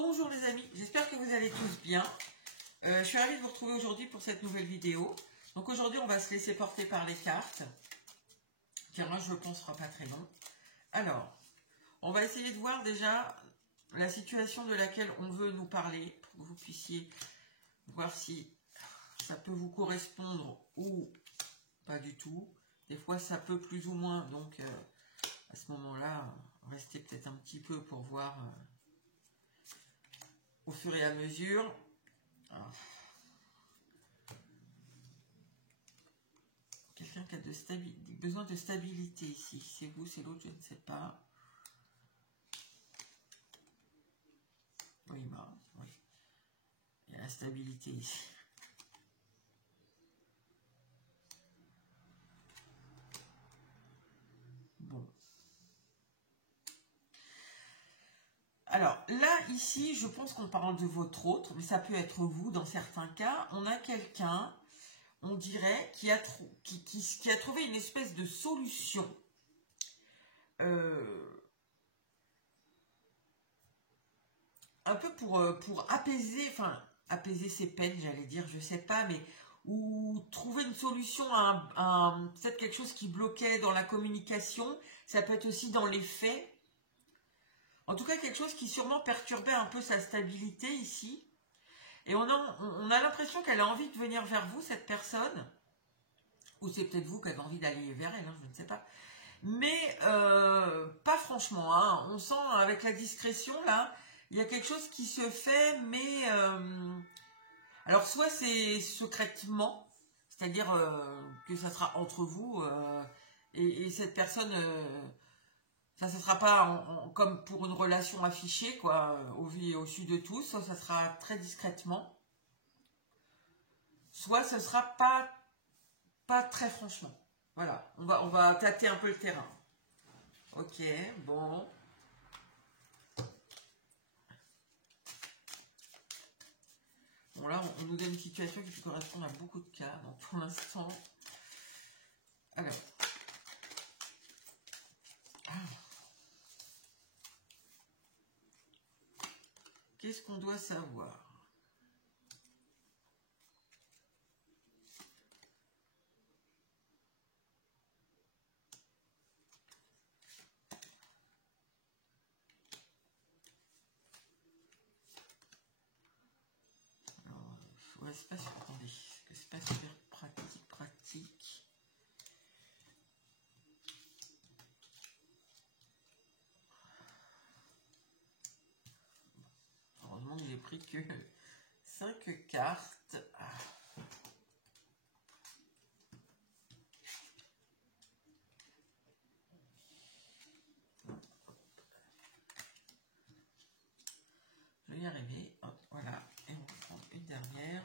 Bonjour les amis, j'espère que vous allez tous bien. Je suis ravie de vous retrouver aujourd'hui pour cette nouvelle vidéo. Donc aujourd'hui on va se laisser porter par les cartes. Car je pense sera pas très long. Alors, on va essayer de voir déjà la situation de laquelle on veut nous parler. Pour que vous puissiez voir si ça peut vous correspondre ou pas du tout. Des fois ça peut plus ou moins, donc à ce moment-là, restez peut-être un petit peu pour voir au fur et à mesure. Alors, quelqu'un qui a besoin de stabilité ici. C'est vous, c'est l'autre, je ne sais pas. Oui, bah, oui. Il y a la stabilité ici. Bon. Alors, là, ici, je pense qu'on parle de votre autre, mais ça peut être vous dans certains cas. On a quelqu'un, on dirait, qui a trouvé une espèce de solution. Un peu pour apaiser, enfin, apaiser ses peines, j'allais dire, je sais pas, mais ou trouver une solution à peut-être quelque chose qui bloquait dans la communication. Ça peut être aussi dans les faits. En tout cas, quelque chose qui sûrement perturbait un peu sa stabilité ici. Et on a l'impression qu'elle a envie de venir vers vous, cette personne. Ou c'est peut-être vous qui avez envie d'aller vers elle, hein, je ne sais pas. Mais pas franchement, hein. On sent avec la discrétion, là, il y a quelque chose qui se fait, mais... alors, soit c'est secrètement, c'est-à-dire que ça sera entre vous et cette personne... ça ne sera pas comme pour une relation affichée, quoi, au vu et au su de tous. Soit ça sera très discrètement. Soit ce sera pas très franchement. Voilà, on va tâter un peu le terrain. Ok, bon. Bon, là, on nous donne une situation qui peut correspondre à beaucoup de cas. Donc, pour l'instant... Alors... Qu'est-ce qu'on doit savoir? Alors, ouais, c'est pas super... Attendez, c'est pas super pratique. Heureusement que j'ai pris que 5 cartes. Je vais y arriver. Hop, voilà. Et on prend une dernière.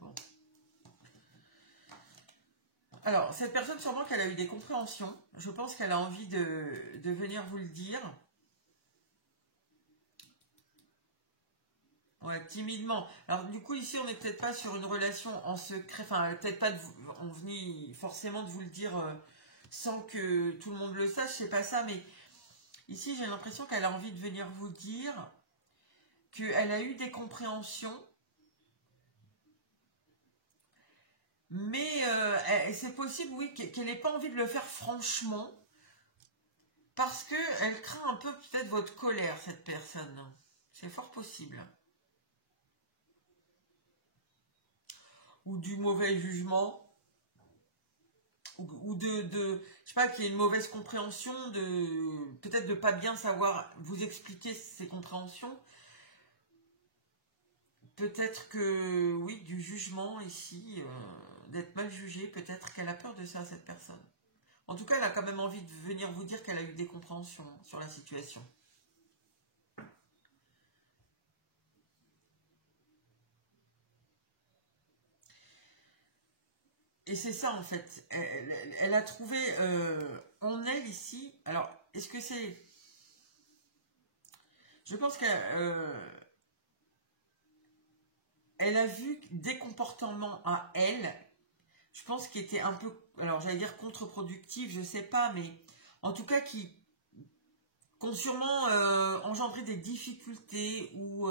Bon. Alors, cette personne, sûrement qu'elle a eu des compréhensions. Je pense qu'elle a envie de venir vous le dire. Ouais, timidement. Alors, du coup, ici, on n'est peut-être pas sur une relation en secret. Enfin, peut-être pas on venait forcément de vous le dire sans que tout le monde le sache. C'est pas ça, mais ici, j'ai l'impression qu'elle a envie de venir vous dire qu'elle a eu des compréhensions. Mais c'est possible, oui, qu'elle n'ait pas envie de le faire franchement. Parce qu'elle craint un peu peut-être votre colère, cette personne. C'est fort possible. Ou du mauvais jugement. Ou je sais pas, qu'il y ait une mauvaise compréhension, peut-être de pas bien savoir vous expliquer ses compréhensions. Peut-être que, oui, du jugement ici, d'être mal jugée, peut-être qu'elle a peur de ça, cette personne. En tout cas, elle a quand même envie de venir vous dire qu'elle a eu des compréhensions sur la situation. Et c'est ça, en fait. Elle a trouvé en elle ici... Alors, est-ce que c'est... Je pense qu'elle elle a vu des comportements à elle. je pense qu'il était un peu, alors j'allais dire contre-productif, je sais pas, mais en tout cas qui ont sûrement engendré des difficultés ou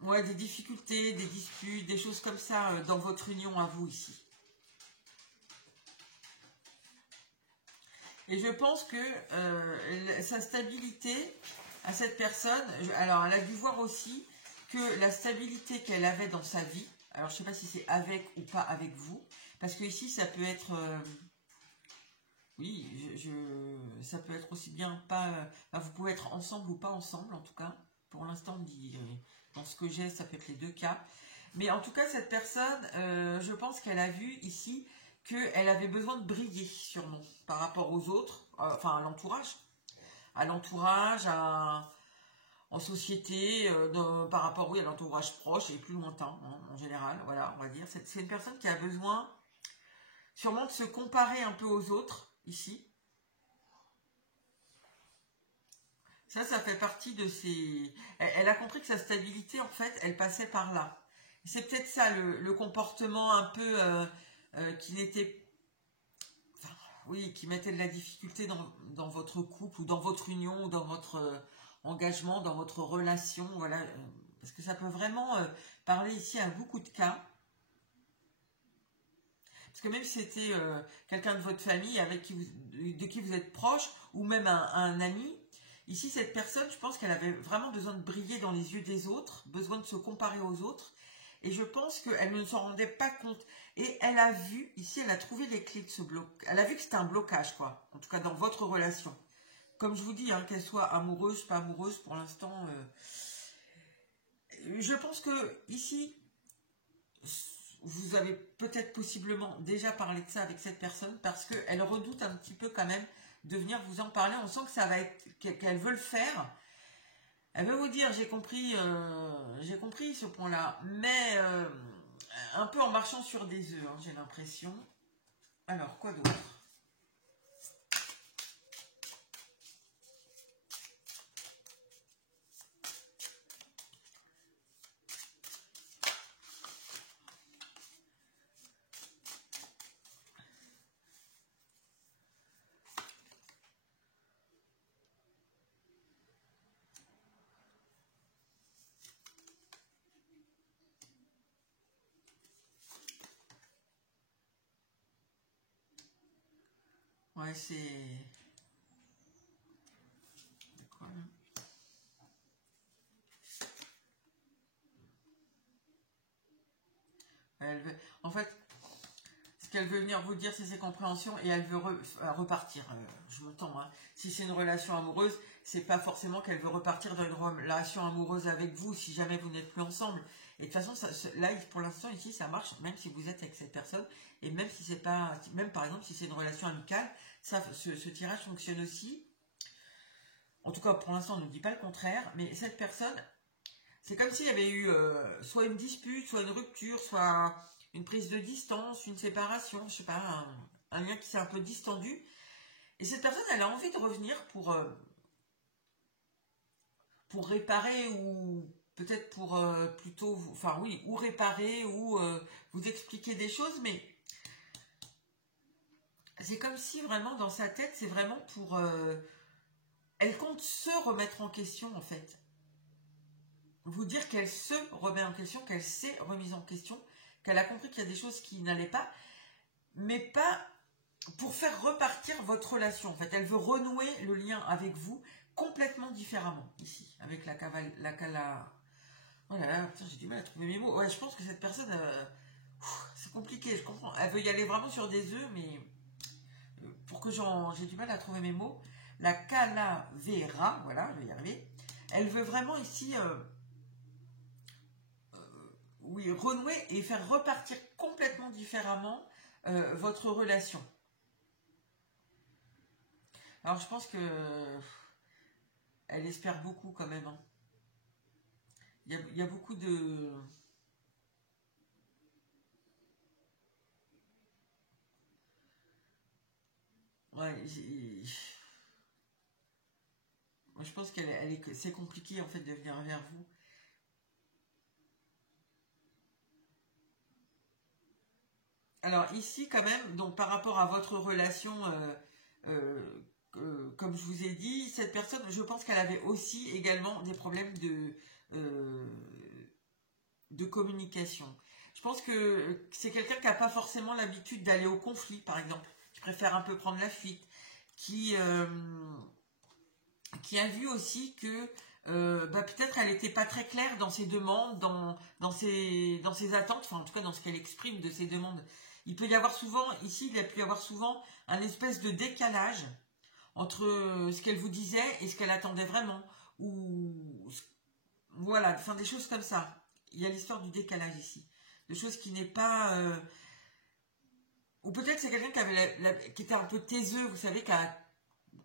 ouais, des difficultés, des disputes, des choses comme ça dans votre union à vous ici. Et je pense que sa stabilité à cette personne, alors elle a dû voir aussi que la stabilité qu'elle avait dans sa vie, alors je ne sais pas si c'est avec ou pas avec vous, parce que ici ça peut être, oui, ça peut être aussi bien pas, vous pouvez être ensemble ou pas ensemble en tout cas, pour l'instant dans ce que j'ai ça peut être les deux cas, mais en tout cas cette personne, je pense qu'elle a vu ici qu'elle avait besoin de briller sûrement par rapport aux autres, enfin à l'entourage, en société, par rapport oui, à l'entourage proche et plus lointain en général, voilà, on va dire. C'est une personne qui a besoin sûrement de se comparer un peu aux autres ici. Ça fait partie de ses... Elle a compris que sa stabilité, en fait, elle passait par là. C'est peut-être ça le comportement un peu qui n'était... Enfin, oui, qui mettait de la difficulté dans votre couple ou dans votre union ou dans votre engagement, dans votre relation, voilà. Parce que ça peut vraiment parler ici à beaucoup de cas. Parce que même si c'était quelqu'un de votre famille de qui vous êtes proche ou même un ami, ici cette personne, je pense qu'elle avait vraiment besoin de briller dans les yeux des autres, besoin de se comparer aux autres. Et je pense qu'elle ne s'en rendait pas compte. Et elle a vu, ici elle a trouvé les clés de ce bloc. Elle a vu que c'était un blocage, quoi. En tout cas dans votre relation. Comme je vous dis, hein, qu'elle soit amoureuse, pas amoureuse, pour l'instant, je pense que ici, vous avez peut-être possiblement déjà parlé de ça avec cette personne parce qu'elle redoute un petit peu quand même de venir vous en parler. On sent que ça va être qu'elle veut le faire. Elle veut vous dire j'ai compris ce point-là, mais un peu en marchant sur des œufs, hein, j'ai l'impression. Alors quoi d'autre? Ouais, c'est... quoi là? En fait, ce qu'elle veut venir vous dire, c'est ses compréhensions et elle veut repartir. Je m'entends, hein. Si c'est une relation amoureuse, c'est pas forcément qu'elle veut repartir dans une relation amoureuse avec vous si jamais vous n'êtes plus ensemble. Et de toute façon, là, pour l'instant, ici, ça marche, même si vous êtes avec cette personne, et même si c'est pas, même par exemple, si c'est une relation amicale, ce tirage fonctionne aussi. En tout cas, pour l'instant, on ne dit pas le contraire, mais cette personne, c'est comme s'il y avait eu soit une dispute, soit une rupture, soit une prise de distance, une séparation, je sais pas, un lien qui s'est un peu distendu. Et cette personne, elle a envie de revenir pour réparer ou peut-être pour plutôt, enfin oui, ou réparer ou vous expliquer des choses, mais c'est comme si vraiment dans sa tête, c'est vraiment pour... elle compte se remettre en question en fait. Vous dire qu'elle se remet en question, qu'elle s'est remise en question, qu'elle a compris qu'il y a des choses qui n'allaient pas, mais pas pour faire repartir votre relation. En fait, elle veut renouer le lien avec vous complètement différemment, ici, avec la cala... Oh là là, putain, j'ai du mal à trouver mes mots. Ouais, je pense que cette personne, c'est compliqué, je comprends. Elle veut y aller vraiment sur des œufs, mais pour que j'ai du mal à trouver mes mots. La calavera, voilà, je vais y arriver. Elle veut vraiment ici... oui, renouer et faire repartir complètement différemment votre relation. Alors je pense que elle espère beaucoup quand même. Hein. Il y a beaucoup de... Ouais, moi, je pense c'est compliqué en fait de venir vers vous. Alors ici quand même, donc par rapport à votre relation, comme je vous ai dit, cette personne, je pense qu'elle avait aussi également des problèmes de communication. Je pense que c'est quelqu'un qui n'a pas forcément l'habitude d'aller au conflit, par exemple, qui préfère un peu prendre la fuite, qui a vu aussi que peut-être elle n'était pas très claire dans ses demandes, dans ses attentes, enfin en tout cas dans ce qu'elle exprime de ses demandes. Il peut y avoir souvent, ici, il a pu y avoir souvent un espèce de décalage entre ce qu'elle vous disait et ce qu'elle attendait vraiment. Ou voilà, enfin des choses comme ça. Il y a l'histoire du décalage ici. De choses qui n'est pas... ou peut-être c'est quelqu'un qui était un peu taiseux, vous savez,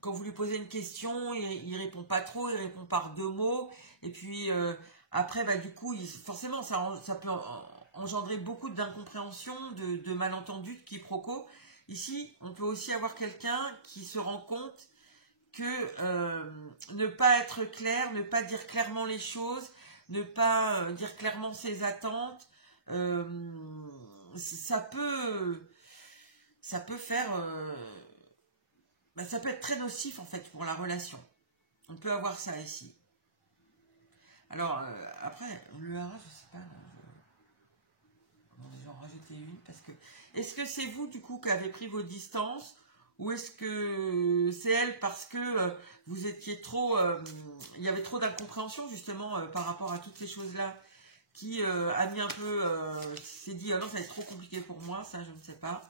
quand vous lui posez une question, il répond pas trop, il répond par 2 mots. Et puis après, du coup, forcément, ça peut engendrer beaucoup d'incompréhension, de malentendus, de quiproquos. Ici, on peut aussi avoir quelqu'un qui se rend compte que ne pas être clair, ne pas dire clairement les choses, ne pas dire clairement ses attentes, ça peut faire... ça peut être très nocif en fait pour la relation. On peut avoir ça ici. Alors, après, le hara, je sais pas... J'en rajouter une parce que... Est-ce que c'est vous du coup qui avez pris vos distances ou est-ce que c'est elle parce que vous étiez trop... il y avait trop d'incompréhension justement par rapport à toutes ces choses-là qui a mis un peu... s'est dit, ah non, ça va être trop compliqué pour moi, ça je ne sais pas.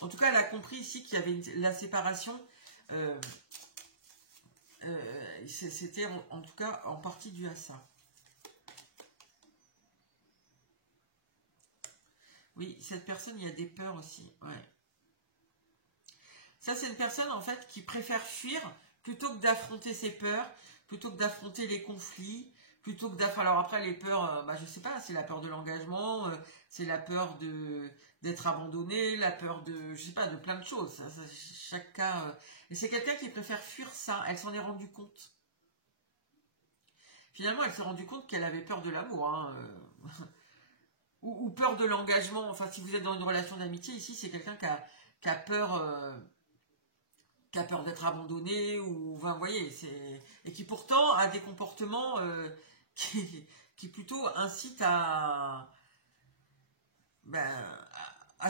En tout cas, elle a compris ici qu'il y avait la séparation. C'était en tout cas en partie dû à ça. Oui, cette personne, il y a des peurs aussi. Ouais. Ça, c'est une personne, en fait, qui préfère fuir plutôt que d'affronter ses peurs, plutôt que d'affronter les conflits, plutôt que d'affronter... Alors après, les peurs, je sais pas, c'est la peur de l'engagement, c'est la peur d'être abandonné, la peur de, je sais pas, de plein de choses. Chaque cas... Et c'est quelqu'un qui préfère fuir ça. Elle s'en est rendue compte. Finalement, elle s'est rendue compte qu'elle avait peur de l'amour, hein. Ou peur de l'engagement. Enfin, si vous êtes dans une relation d'amitié, ici, c'est quelqu'un qui a peur d'être abandonné, ou enfin, vous voyez, et qui pourtant a des comportements qui plutôt incitent à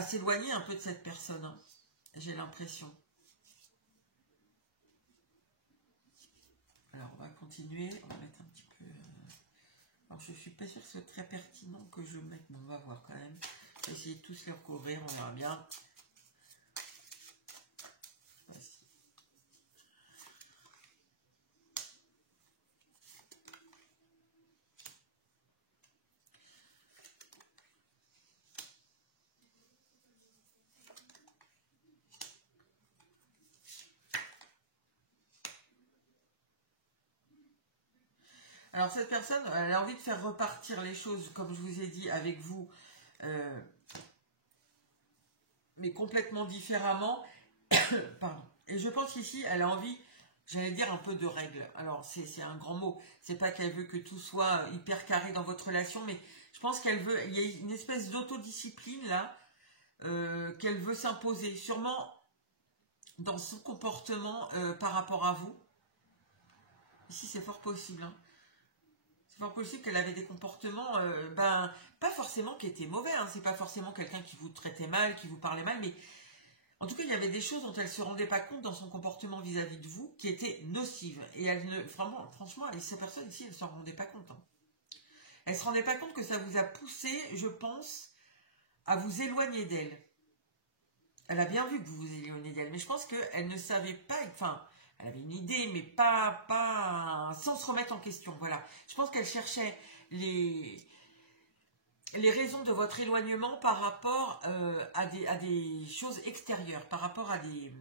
s'éloigner un peu de cette personne, hein. J'ai l'impression. Alors, on va continuer, on va mettre un petit peu... Alors, je suis pas sûre que ce soit très pertinent que je mette. Bon, on va voir quand même. Je vais essayer de tous les recouvrir, on verra bien. Voici. Alors, cette personne, elle a envie de faire repartir les choses, comme je vous ai dit, avec vous, mais complètement différemment. Pardon. Et je pense qu'ici, elle a envie, j'allais dire, un peu de règles. Alors, c'est un grand mot. C'est pas qu'elle veut que tout soit hyper carré dans votre relation, mais je pense qu'elle veut... Il y a une espèce d'autodiscipline, là, qu'elle veut s'imposer. Sûrement dans son comportement par rapport à vous. Ici, c'est fort possible, hein. C'est fort possible qu'elle avait des comportements, pas forcément qui étaient mauvais, hein. C'est pas forcément quelqu'un qui vous traitait mal, qui vous parlait mal, mais en tout cas, il y avait des choses dont elle ne se rendait pas compte dans son comportement vis-à-vis de vous qui étaient nocives. Et elle ne, franchement, cette personne ici, elle ne s'en rendait pas compte, hein. Elle ne se rendait pas compte que ça vous a poussé, je pense, à vous éloigner d'elle. Elle a bien vu que vous vous éloignez d'elle, mais je pense qu'elle ne savait pas, enfin, elle avait une idée, mais pas sans se remettre en question, voilà. Je pense qu'elle cherchait les raisons de votre éloignement par rapport à des choses extérieures, par rapport à des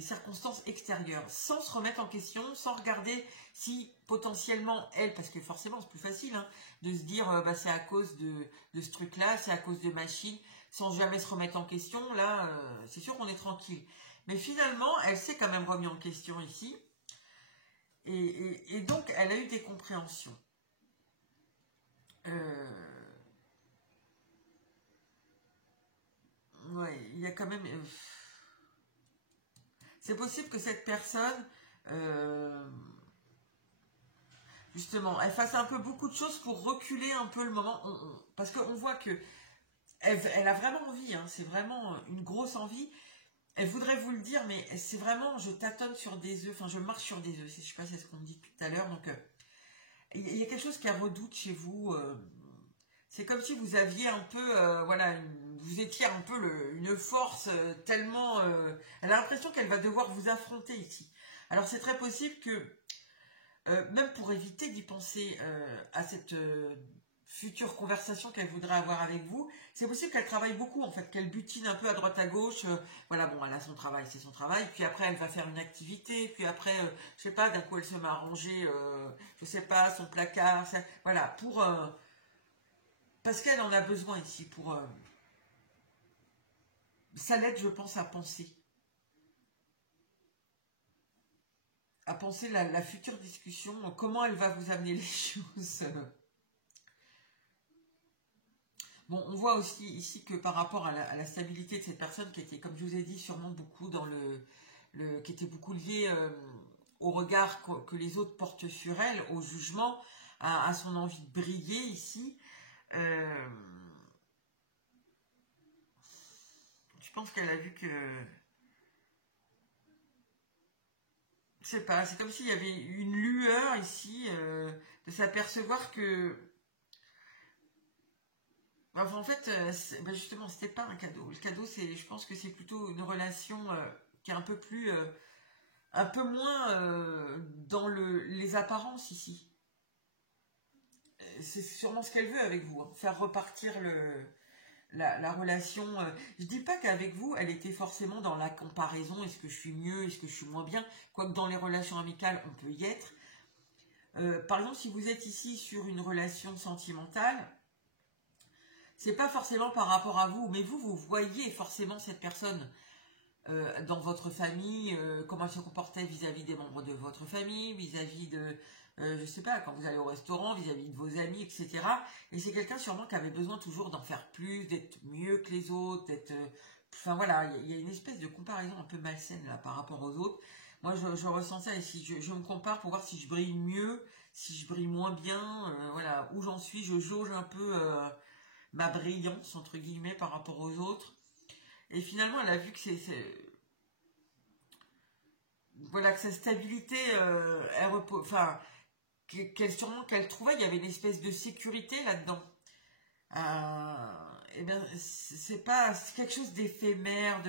circonstances extérieures, sans se remettre en question, sans regarder si potentiellement elle, parce que forcément c'est plus facile, hein, de se dire c'est à cause de ce truc-là, c'est à cause de machines, sans jamais se remettre en question, là c'est sûr qu'on est tranquille. Mais finalement, elle s'est quand même remise en question ici, et donc elle a eu des compréhensions. ouais, il y a quand même... c'est possible que cette personne, justement, elle fasse un peu beaucoup de choses pour reculer un peu le moment. Parce qu'on voit que elle a vraiment envie, hein, c'est vraiment une grosse envie. Elle voudrait vous le dire, mais c'est vraiment, je tâtonne sur des œufs, enfin je marche sur des œufs, je sais pas si c'est ce qu'on me dit tout à l'heure, donc il y a quelque chose qu'elle redoute chez vous, c'est comme si vous aviez un peu, voilà, vous étiez un peu une force tellement, elle a l'impression qu'elle va devoir vous affronter ici. Alors c'est très possible que, même pour éviter d'y penser à cette future conversation qu'elle voudrait avoir avec vous, c'est possible qu'elle travaille beaucoup en fait, qu'elle butine un peu à droite à gauche, voilà, bon, elle a son travail, c'est son travail, puis après elle va faire une activité, puis après, je sais pas, d'un coup elle se met à ranger, je sais pas, son placard, ça, voilà, pour, parce qu'elle en a besoin ici, pour, ça l'aide, je pense, à penser la future discussion, comment elle va vous amener les choses. Bon, on voit aussi ici que par rapport à la stabilité de cette personne qui était, comme je vous ai dit, sûrement beaucoup dans qui était beaucoup liée au regard que les autres portent sur elle, au jugement, à son envie de briller ici. Euh, je pense qu'elle a vu que, je sais pas, c'est comme s'il y avait une lueur ici de s'apercevoir que, enfin, en fait, ben justement, c'était pas un cadeau. Le cadeau, je pense que c'est plutôt une relation qui est un peu plus, un peu moins dans les apparences ici. C'est sûrement ce qu'elle veut avec vous, hein, faire repartir la relation. Je dis pas qu'avec vous, elle était forcément dans la comparaison, est-ce que je suis mieux, est-ce que je suis moins bien, quoique dans les relations amicales, on peut y être. Par exemple, si vous êtes ici sur une relation sentimentale, c'est pas forcément par rapport à vous, mais vous voyez forcément cette personne dans votre famille, comment elle se comportait vis-à-vis des membres de votre famille, vis-à-vis de, je sais pas, quand vous allez au restaurant, vis-à-vis de vos amis, etc. Et c'est quelqu'un sûrement qui avait besoin toujours d'en faire plus, d'être mieux que les autres, d'être... enfin voilà, il y a une espèce de comparaison un peu malsaine là par rapport aux autres. Moi, je ressens ça, et si je me compare pour voir si je brille mieux, si je brille moins bien, voilà, où j'en suis, je jauge un peu ma brillance, entre guillemets, par rapport aux autres. Et finalement, elle a vu que voilà, que sa stabilité, elle repose, enfin, sûrement qu'elle trouvait, il y avait une espèce de sécurité là-dedans. Et bien, c'est pas, c'est quelque chose d'éphémère,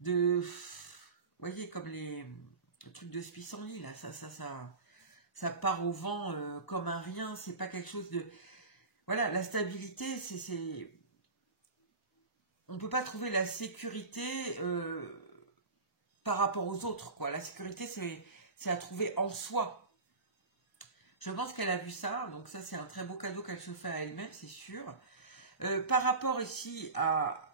vous voyez, comme le truc de Pissenlit, là, ça part au vent comme un rien, c'est pas quelque chose de, voilà, la stabilité, on peut pas trouver la sécurité par rapport aux autres, quoi. La sécurité, c'est à trouver en soi. Je pense qu'elle a vu ça, donc ça c'est un très beau cadeau qu'elle se fait à elle-même, c'est sûr. Par rapport ici à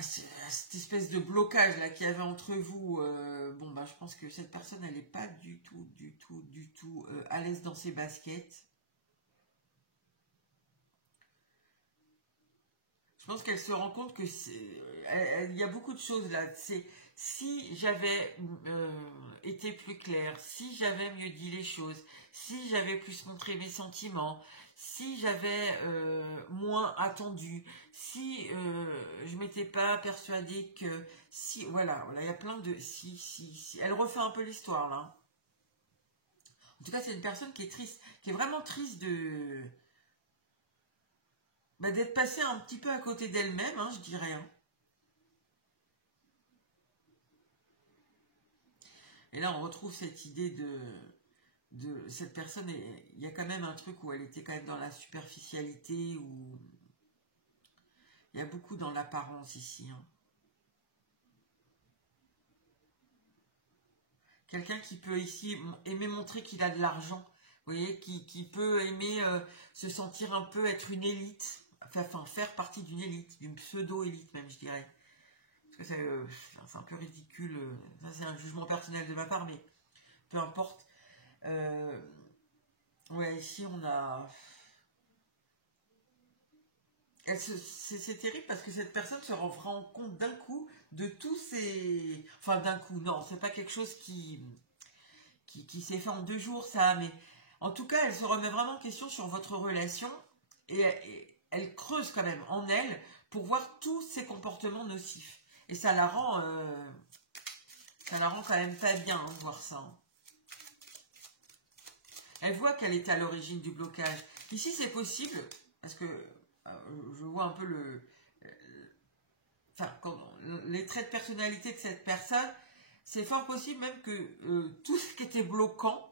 cette espèce de blocage là qu'il y avait entre vous, bon bah je pense que cette personne elle n'est pas du tout à l'aise dans ses baskets. Je pense qu'elle se rend compte que il y a beaucoup de choses là. C'est si j'avais été plus claire, si j'avais mieux dit les choses, si j'avais plus montré mes sentiments, si j'avais moins attendu, si je m'étais pas persuadée que si voilà, il y a plein de si. Elle refait un peu l'histoire là. En tout cas, c'est une personne qui est triste, qui est vraiment triste de d'être passée un petit peu à côté d'elle-même, hein, je dirais. Hein. Et là, on retrouve cette idée de cette personne. Il y a quand même un truc où elle était quand même dans la superficialité, où il y a beaucoup dans l'apparence ici. Hein. Quelqu'un qui peut ici aimer montrer qu'il a de l'argent. Vous voyez, qui peut aimer se sentir un peu être une élite. Enfin, faire partie d'une élite, d'une pseudo-élite même, je dirais. Parce que c'est un peu ridicule. Ça, c'est un jugement personnel de ma part, mais peu importe. Ouais, ici, on a... c'est terrible parce que cette personne se rend compte d'un coup de tous ces... Enfin, d'un coup, non, c'est pas quelque chose qui s'est fait en 2 jours, ça, mais en tout cas, elle se remet vraiment en question sur votre relation et elle creuse quand même en elle pour voir tous ces comportements nocifs. Et ça la rend quand même pas bien de voir ça. Elle voit qu'elle est à l'origine du blocage. Ici, c'est possible, parce que je vois un peu les traits de personnalité de cette personne. C'est fort possible même que tout ce qui était bloquant,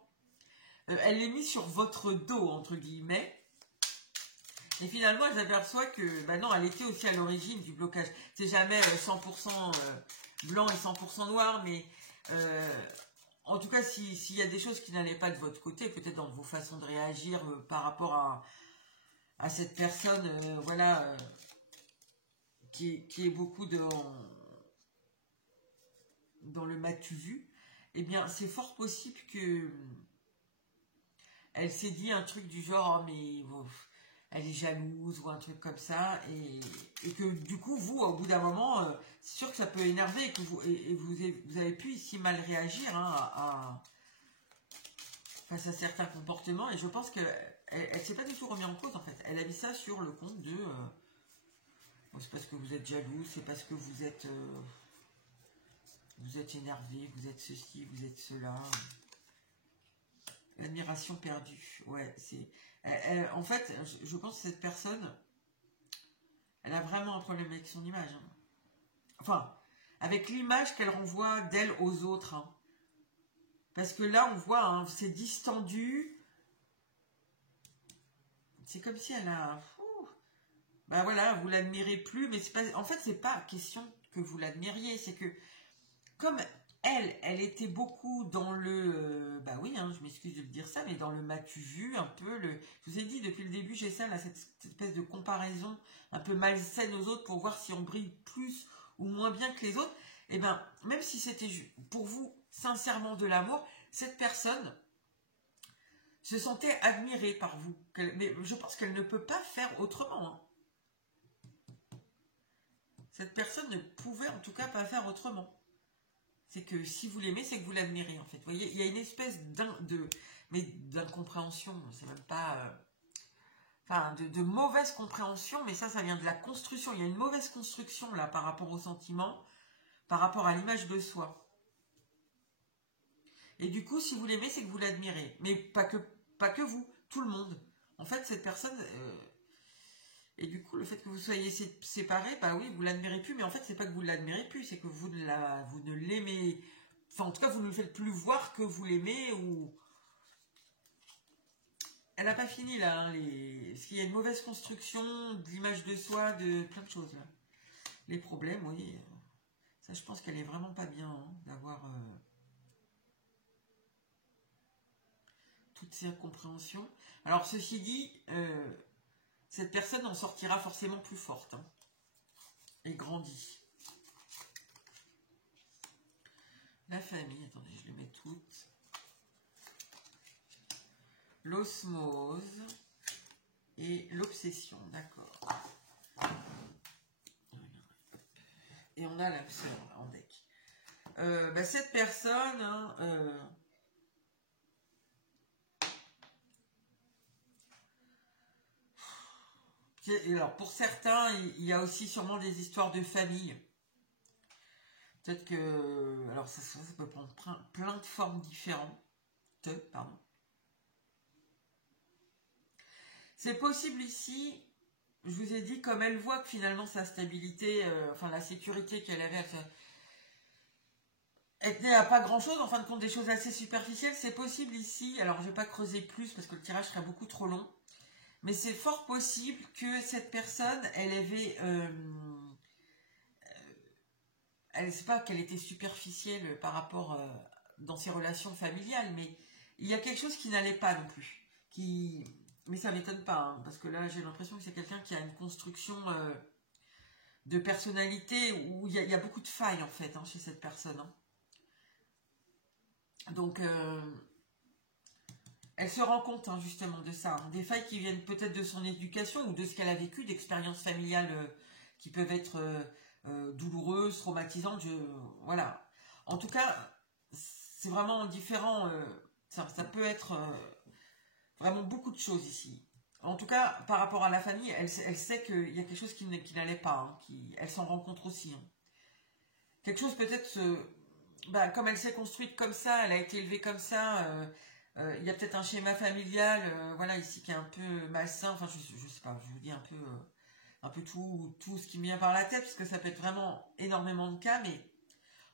elle l'ait mis sur votre dos, entre guillemets. Et finalement, elle s'aperçoit que, bah non, elle était aussi à l'origine du blocage. C'est jamais 100% blanc et 100% noir, mais en tout cas, s'il y a des choses qui n'allaient pas de votre côté, peut-être dans vos façons de réagir par rapport à cette personne, voilà, qui est beaucoup dans le m'as-tu vu, eh bien, c'est fort possible que elle s'est dit un truc du genre, oh, mais elle est jalouse ou un truc comme ça, et que du coup, vous, au bout d'un moment, c'est sûr que ça peut énerver et que vous avez pu ici mal réagir face à certains comportements, et je pense qu'elle ne s'est pas du tout remis en cause en fait. Elle a mis ça sur le compte de bon, c'est parce que vous êtes jaloux, c'est parce que vous êtes énervé, vous êtes ceci, vous êtes cela. L'admiration perdue, ouais, c'est... en fait, je pense que cette personne, elle a vraiment un problème avec son image. Hein. Enfin, avec l'image qu'elle renvoie d'elle aux autres. Hein. Parce que là, on voit, hein, c'est distendu. C'est comme si elle a... Ben voilà, vous l'admirez plus, mais c'est pas... En fait, c'est pas question que vous l'admiriez, c'est que comme elle était beaucoup dans le... bah oui, hein, je m'excuse de le dire ça, mais dans le m'as-tu vu, un peu le... Je vous ai dit, depuis le début, j'ai ça, là, cette espèce de comparaison un peu malsaine aux autres pour voir si on brille plus ou moins bien que les autres. Et ben, même si c'était pour vous sincèrement de l'amour, cette personne se sentait admirée par vous. Mais je pense qu'elle ne peut pas faire autrement. Hein. Cette personne ne pouvait en tout cas pas faire autrement. C'est que si vous l'aimez, c'est que vous l'admirez en fait. Vous voyez, il y a une espèce d'incompréhension, c'est même pas... enfin, de mauvaise compréhension, mais ça vient de la construction. Il y a une mauvaise construction là par rapport au sentiment, par rapport à l'image de soi. Et du coup, si vous l'aimez, c'est que vous l'admirez. Mais pas que vous, tout le monde. En fait, cette personne... et du coup, le fait que vous soyez séparés, bah oui, vous l'admirez plus, mais en fait, c'est pas que vous l'admirez plus, c'est que vous ne l'aimez... Enfin, en tout cas, vous ne le faites plus voir que vous l'aimez, ou... Elle n'a pas fini, là, hein, parce qu'il y a une mauvaise construction de l'image de soi, de plein de choses, là. Les problèmes, oui. Ça, je pense qu'elle est vraiment pas bien, hein, d'avoir... toutes ces incompréhensions. Alors, ceci dit... cette personne en sortira forcément plus forte. Hein, et grandit. La famille, attendez, je les mets toutes. L'osmose et l'obsession, d'accord. Et on a l'âme sœur en deck. Bah, cette personne, hein, alors pour certains, il y a aussi sûrement des histoires de famille. Peut-être que... Alors ça peut prendre plein de formes différentes. Pardon. C'est possible ici, je vous ai dit, comme elle voit que finalement sa stabilité, enfin la sécurité qu'elle avait, elle tenait à pas grand-chose, en fin de compte des choses assez superficielles, c'est possible ici, alors je ne vais pas creuser plus parce que le tirage serait beaucoup trop long, mais c'est fort possible que cette personne, elle avait... c'est pas qu'elle était superficielle par rapport dans ses relations familiales, mais il y a quelque chose qui n'allait pas non plus. Mais ça m'étonne pas, hein, parce que là j'ai l'impression que c'est quelqu'un qui a une construction de personnalité où il y a beaucoup de failles en fait, hein, chez cette personne. Hein. Donc elle se rend compte justement de ça, des failles qui viennent peut-être de son éducation ou de ce qu'elle a vécu, d'expériences familiales qui peuvent être douloureuses, traumatisantes, voilà. En tout cas, c'est vraiment différent, ça peut être vraiment beaucoup de choses ici. En tout cas, par rapport à la famille, elle sait qu'il y a quelque chose qui n'allait pas, elle s'en rend compte aussi. Quelque chose peut-être, comme elle s'est construite comme ça, elle a été élevée comme ça, il y a peut-être un schéma familial, voilà, ici qui est un peu malsain, enfin je sais pas, je vous dis un peu tout ce qui me vient par la tête, parce que ça peut être vraiment énormément de cas, mais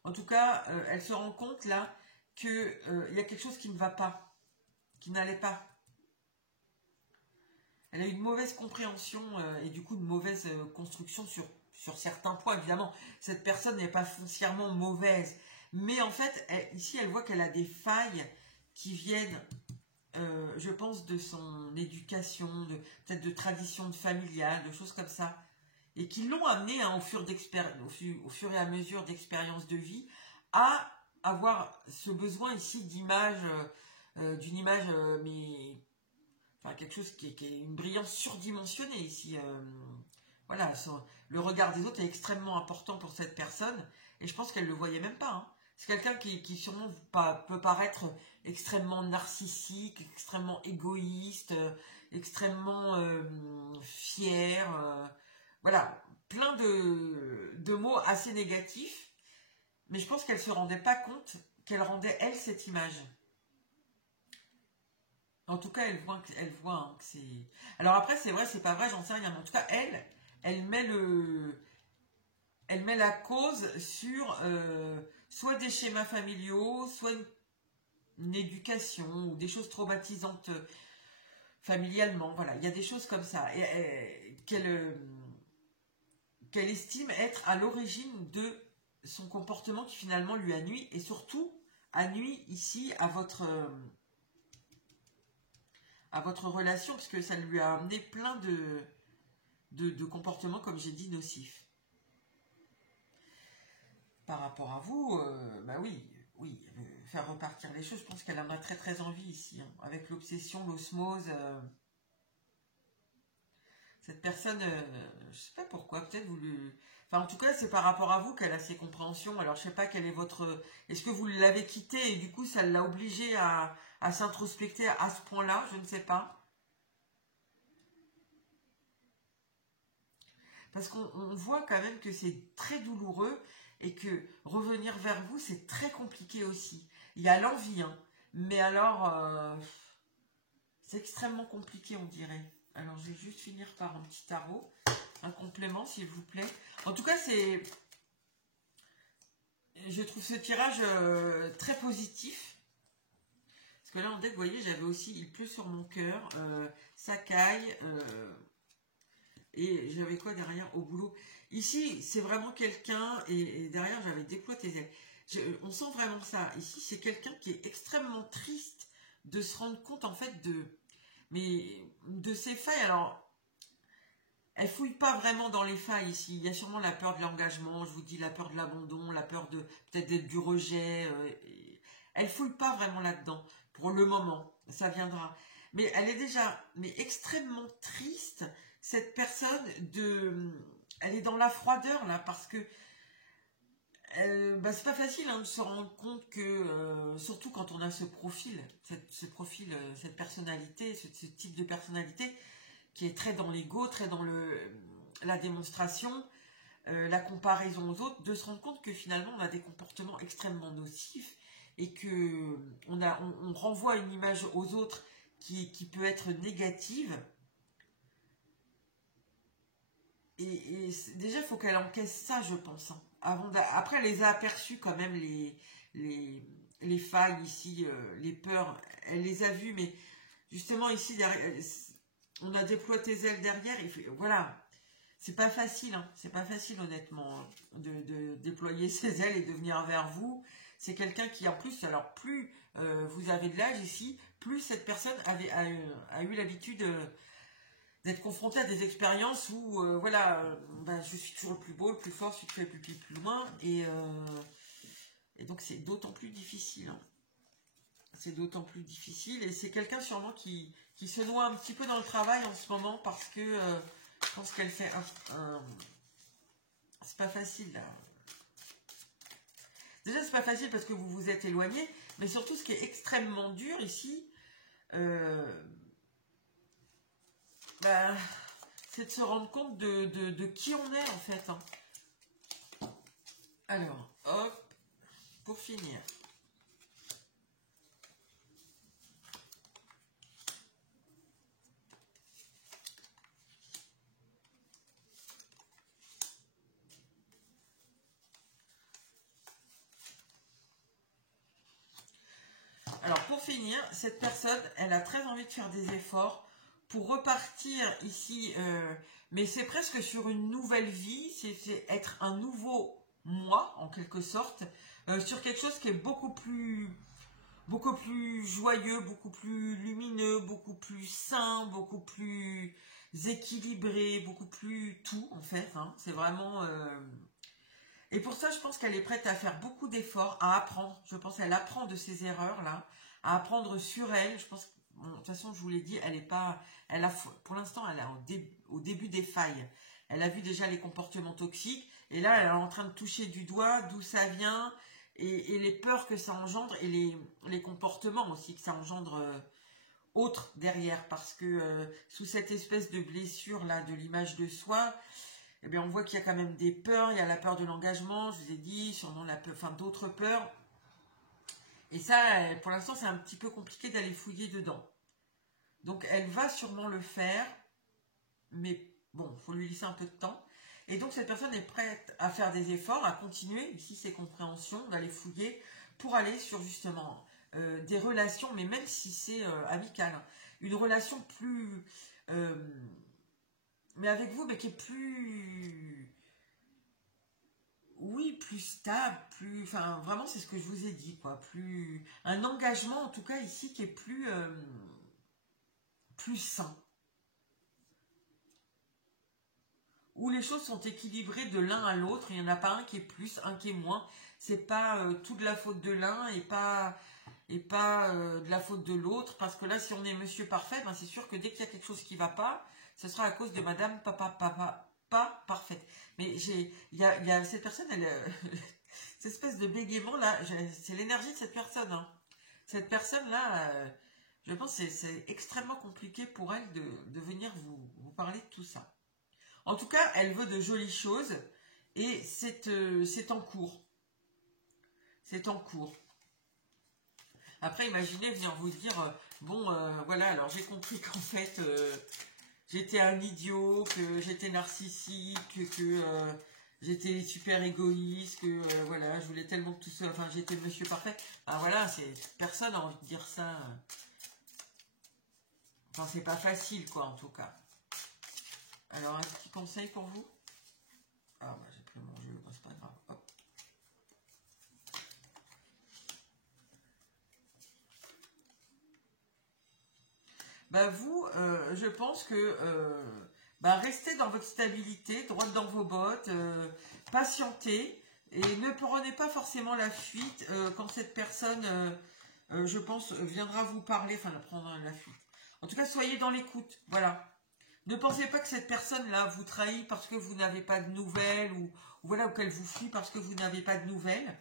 en tout cas, elle se rend compte là qu'il y a quelque chose qui ne va pas, qui n'allait pas. Elle a eu une mauvaise compréhension et du coup une mauvaise construction sur certains points. Évidemment, cette personne n'est pas foncièrement mauvaise, mais en fait, ici, elle voit qu'elle a des failles qui viennent, je pense, de son éducation, peut-être de tradition familiale, de choses comme ça, et qui l'ont amené au fur et à mesure d'expériences de vie à avoir ce besoin ici d'image, d'une image, mais enfin, quelque chose qui est une brillance surdimensionnée ici. Voilà, le regard des autres est extrêmement important pour cette personne, et je pense qu'elle ne le voyait même pas. C'est quelqu'un qui sûrement peut paraître extrêmement narcissique, extrêmement égoïste, extrêmement fier. Voilà, plein de mots assez négatifs, mais je pense qu'elle ne se rendait pas compte qu'elle rendait, elle, cette image. En tout cas, elle voit que c'est... Alors après, c'est vrai, c'est pas vrai, j'en sais rien. Mais en tout cas, elle met la cause sur soit des schémas familiaux, soit une éducation ou des choses traumatisantes familialement. Voilà, il y a des choses comme ça qu'elle estime être à l'origine de son comportement qui finalement lui a nui, et surtout a nui ici à votre relation, parce que ça lui a amené plein de comportements, comme j'ai dit, nocifs. Par rapport à vous, bah oui, faire repartir les choses, je pense qu'elle en a très très envie ici, avec l'obsession, l'osmose. Cette personne, je sais pas pourquoi, peut-être vous le... Enfin, en tout cas, c'est par rapport à vous qu'elle a ses compréhensions. Alors, je sais pas quel est votre... Est-ce que vous l'avez quitté et du coup, ça l'a obligé à s'introspecter à ce point-là? Je ne sais pas. Parce qu'on voit quand même que c'est très douloureux et que revenir vers vous, c'est très compliqué aussi. Il y a l'envie, mais alors, c'est extrêmement compliqué, on dirait. Alors, je vais juste finir par un petit tarot, un complément, s'il vous plaît. En tout cas, je trouve ce tirage très positif. Parce que là, en deck, vous voyez, j'avais aussi « Il pleut sur mon cœur »,« Ça caille », et j'avais quoi derrière au boulot. Ici, c'est vraiment quelqu'un, et derrière, j'avais « Déploie tes ailes ». On sent vraiment ça. Ici, c'est quelqu'un qui est extrêmement triste de se rendre compte, en fait, de ses failles. Alors, elle fouille pas vraiment dans les failles ici. Il y a sûrement la peur de l'engagement, je vous dis, la peur de l'abandon, la peur de peut-être d'être du rejet. Elle fouille pas vraiment là-dedans. Pour le moment, ça viendra. Mais elle est déjà extrêmement triste, cette personne, elle est dans la froideur là, parce que c'est pas facile de se rendre compte que, surtout quand on a ce profil, cette personnalité, ce type de personnalité, qui est très dans l'ego, très dans la démonstration, la comparaison aux autres, de se rendre compte que finalement on a des comportements extrêmement nocifs et que on renvoie une image aux autres qui peut être négative. Et déjà, il faut qu'elle encaisse ça, je pense. Après, elle les a aperçues quand même, les failles ici, les peurs. Elle les a vues, mais justement ici, derrière, on a déployé tes ailes derrière. Voilà, c'est pas facile, c'est pas facile honnêtement de déployer ses ailes et de venir vers vous. C'est quelqu'un qui, en plus, alors plus vous avez de l'âge ici, plus cette personne a eu l'habitude d'être confronté à des expériences où, je suis toujours le plus beau, le plus fort, celui qui fait le plus loin, et donc c'est d'autant plus difficile. c'est d'autant plus difficile. Et c'est quelqu'un sûrement qui se noie un petit peu dans le travail en ce moment parce que je pense qu'elle fait c'est pas facile là. Déjà, c'est pas facile parce que vous vous êtes éloigné, mais surtout, ce qui est extrêmement dur ici, bah, c'est de se rendre compte de qui on est, en fait. Hein. Alors, hop, pour finir. Alors, pour finir, cette personne, elle a très envie de faire des efforts pour repartir ici, mais c'est presque sur une nouvelle vie, c'est être un nouveau moi, en quelque sorte, sur quelque chose qui est beaucoup plus joyeux, beaucoup plus lumineux, beaucoup plus sain, beaucoup plus équilibré, beaucoup plus tout, en fait. Hein. C'est vraiment... Et pour ça, je pense qu'elle est prête à faire beaucoup d'efforts, à apprendre. Je pense qu'elle apprend de ses erreurs-là, à apprendre sur elle. Je pense, bon, de toute façon, je vous l'ai dit, elle est pas, elle a, pour l'instant, elle est au début des failles. Elle a vu déjà les comportements toxiques, et là, elle est en train de toucher du doigt d'où ça vient, et les peurs que ça engendre, et les comportements aussi que ça engendre autres derrière, parce que sous cette espèce de blessure-là, de l'image de soi, eh bien, on voit qu'il y a quand même des peurs. Il y a la peur de l'engagement, je vous ai dit, sûrement la peur, enfin d'autres peurs. Et ça, pour l'instant, c'est un petit peu compliqué d'aller fouiller dedans. Donc, elle va sûrement le faire, mais bon, il faut lui laisser un peu de temps. Et donc, cette personne est prête à faire des efforts, à continuer, ici, ses compréhensions, d'aller fouiller pour aller sur, justement, des relations, mais même si c'est amical, hein, une relation plus... mais avec vous, mais qui est plus... Oui, plus stable, plus... Enfin, vraiment, c'est ce que je vous ai dit, quoi. Plus... Un engagement, en tout cas, ici, qui est plus sain. Où les choses sont équilibrées de l'un à l'autre. Il n'y en a pas un qui est plus, un qui est moins. C'est pas tout de la faute de l'un et pas de la faute de l'autre. Parce que là, si on est monsieur parfait, ben c'est sûr que dès qu'il y a quelque chose qui ne va pas, ce sera à cause de madame pas parfaite. Mais il y a cette personne, elle, cette espèce de bégaiement là, c'est l'énergie de cette personne. Hein. Cette personne là, je pense que c'est extrêmement compliqué pour elle de venir vous parler de tout ça. En tout cas, elle veut de jolies choses et c'est en cours. C'est en cours. Après, imaginez venir vous dire, bon, voilà, alors j'ai compris qu'en fait, j'étais un idiot, que j'étais narcissique, que j'étais super égoïste, que voilà, je voulais tellement que tout ça, enfin, j'étais le monsieur parfait. Ah voilà, personne n'a envie de dire ça. Enfin, c'est pas facile, quoi, en tout cas. Alors, un petit conseil pour vous. Ah, bah, j'ai pris mon jeu, bah, c'est pas grave. Hop. Bah, vous, je pense que bah, restez dans votre stabilité, droite dans vos bottes, patientez et ne prenez pas forcément la fuite quand cette personne, je pense, viendra vous parler, enfin, prendre la fuite. En tout cas, soyez dans l'écoute, voilà. Ne pensez pas que cette personne-là vous trahit parce que vous n'avez pas de nouvelles ou voilà, ou qu'elle vous fuit parce que vous n'avez pas de nouvelles.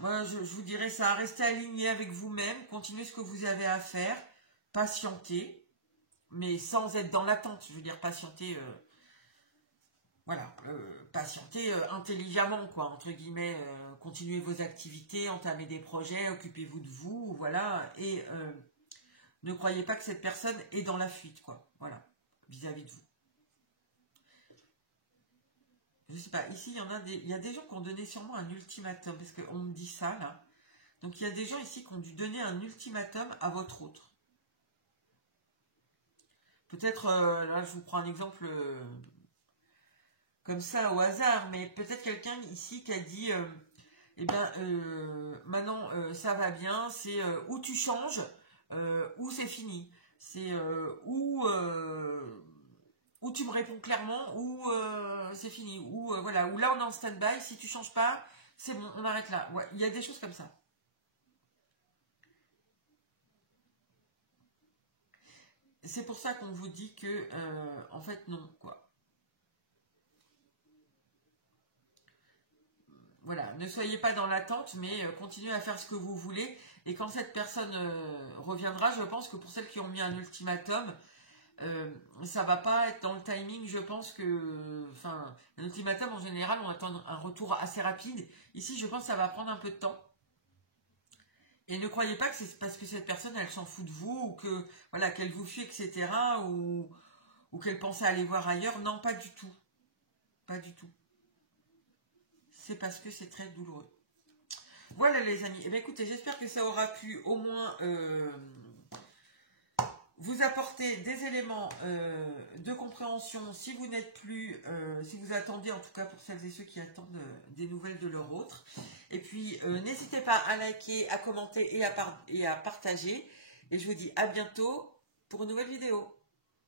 Moi, je vous dirais ça, restez aligné avec vous-même, continuez ce que vous avez à faire, patientez, mais sans être dans l'attente. Je veux dire patienter, voilà, patienter intelligemment, quoi, entre guillemets, continuez vos activités, entamez des projets, occupez-vous de vous, voilà, et ne croyez pas que cette personne est dans la fuite, quoi. Voilà, vis-à-vis de vous. Je sais pas, ici, il y a des gens qui ont donné sûrement un ultimatum, parce qu'on me dit ça, là. Donc, il y a des gens ici qui ont dû donner un ultimatum à votre autre. Peut-être, là, je vous prends un exemple comme ça, au hasard, mais peut-être quelqu'un ici qui a dit, eh ben, maintenant, ça va bien, c'est ou tu changes, ou c'est fini. C'est ou tu me réponds clairement, ou c'est fini. Ou voilà, ou là on est en stand-by, si tu changes pas, c'est bon, on arrête là. Ouais, il y a des choses comme ça. c'est pour ça qu'on vous dit que, en fait, non, quoi. Voilà, ne soyez pas dans l'attente, mais continuez à faire ce que vous voulez. Et quand cette personne reviendra, je pense que pour celles qui ont mis un ultimatum, ça va pas être dans le timing. Je pense que, enfin, un ultimatum en général, on attend un retour assez rapide. Ici, je pense que ça va prendre un peu de temps. Et ne croyez pas que c'est parce que cette personne, elle s'en fout de vous ou que, voilà, qu'elle vous fuit, etc. Ou qu'elle pensait aller voir ailleurs. Non, pas du tout, pas du tout. C'est parce que c'est très douloureux. Voilà les amis, eh bien, écoutez, j'espère que ça aura pu au moins vous apporter des éléments de compréhension si vous n'êtes plus, si vous attendez en tout cas pour celles et ceux qui attendent des nouvelles de leur autre. Et puis n'hésitez pas à liker, à commenter et à partager. Et je vous dis à bientôt pour une nouvelle vidéo.